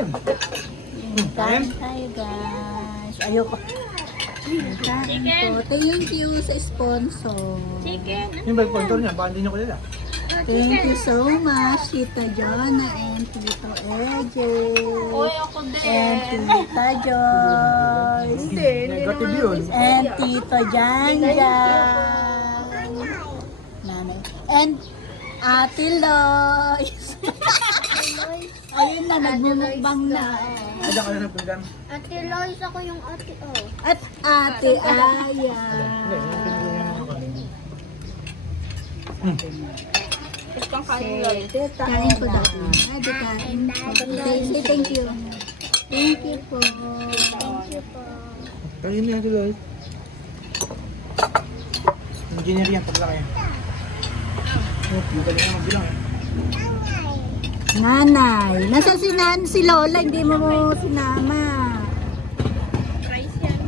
kain. Kain tayo guys. Ayoko. Chicken. Thank you sa sponsor. Chicken. Yung ba yung sponsor niya? Baka hindi nyo kilala. Thank you so much, Tita Jonna and Tito Eje. Uy, ako And din. Tita Joyce. Hindi Negative naman yun. ako And Tito Janjan. Nanay. And Ate Lois. Ayun na, nagmumukbang na. Ayan ka na ng pinggan. Ate Lois, ako yung ate, oh. At Ate Aya. Itong kanin Lois. Kain po daw. Ate kain. Say thank you. Thank you po. Kain niya sila. Engineer yan, paglaki yan. Yung galing naman bilang eh. Nanay. Nasa si Lola, hindi mo sinama. Rice yan.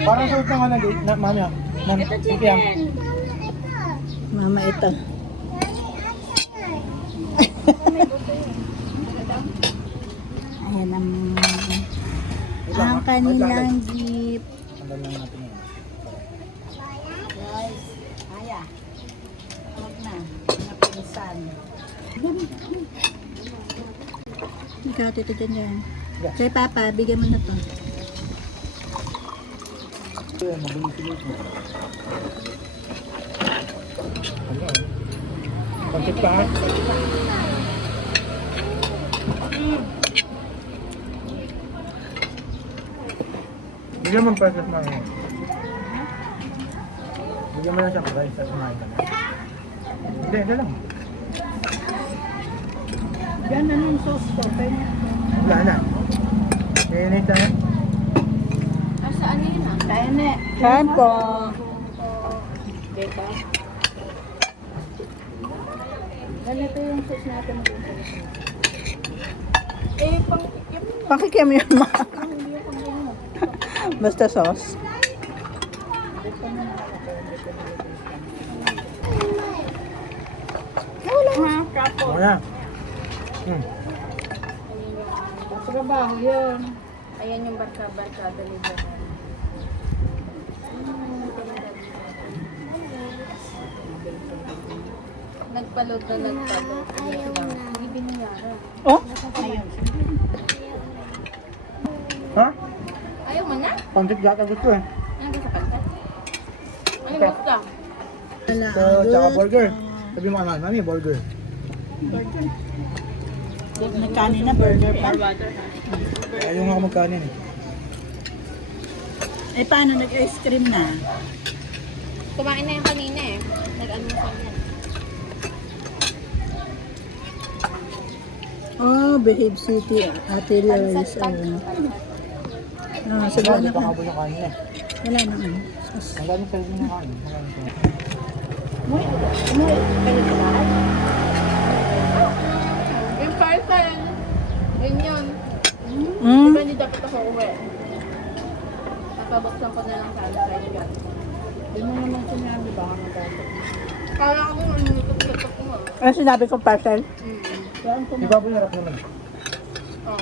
Parang suot ng ano, na mami ah. Ito chicken. Mama, ito. Ayan ang kanilang gift. Tanggal lang natin yan. Guys, Aya. Huwag na. Napinsan. Ikaw, tito dyan. Yeah. Kay Papa, bigyan mo na to. Ayan, mabilis sila ito. Pancit pa ha? Bigyan mo ang prices na ngayon. Bigyan mo lang siyang price at kumain ka na. Hindi, ito lang. Yan na yung sauce ko. Wala na. Mayonnaise na yan. Saan yun ah? Kaya na. Kain po. Beka. Ganito yung sauce natin. Eh, pang-ikim mo. Pakikim yun, ma. Basta sauce. Oo na. Trabaho yun. Ayan yung barka-barkada nila. Nagpaload na nagpaload. Ayaw na. Hindi binayaran. Oh? Ayun. Ha? Ayaw mo na? Pancit gata gusto eh. Ano sa kantat? Ano gusto? So, tsaka burger. Sabi mo ka mami, burger. Nagkanin na burger pa. Ayaw nga ako magkanin eh. Eh, paano nag-ice cream na? Kumain na yung kanina eh. Nag-ano sa amin. Oh, Behave City. Ate Lois. Ayun. Ah, Sige, sabi hindi na pa ka. nga po yung kanin eh. Wala na ano. Ang dami sa yung kanin. Yung parcel. Yun yun. Mm. Diba hindi dapat ako uwi? Napabuksan ko na lang sa outside ka. Hindi mo naman sinabi ba ako nagkakot? Kala ko inutot-lutot mo. Ano sinabi ko parcel? Saan ko Di ba po hirap naman? Oh.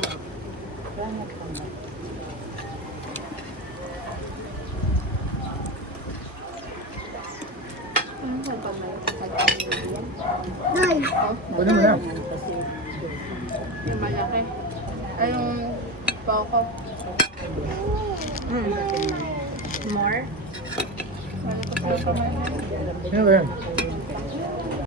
Ano ba ito may Nay! Pwede mo na. yung malaki? Ay, yung poko. More? Kala ko sa'yo pa may Ano ba yan?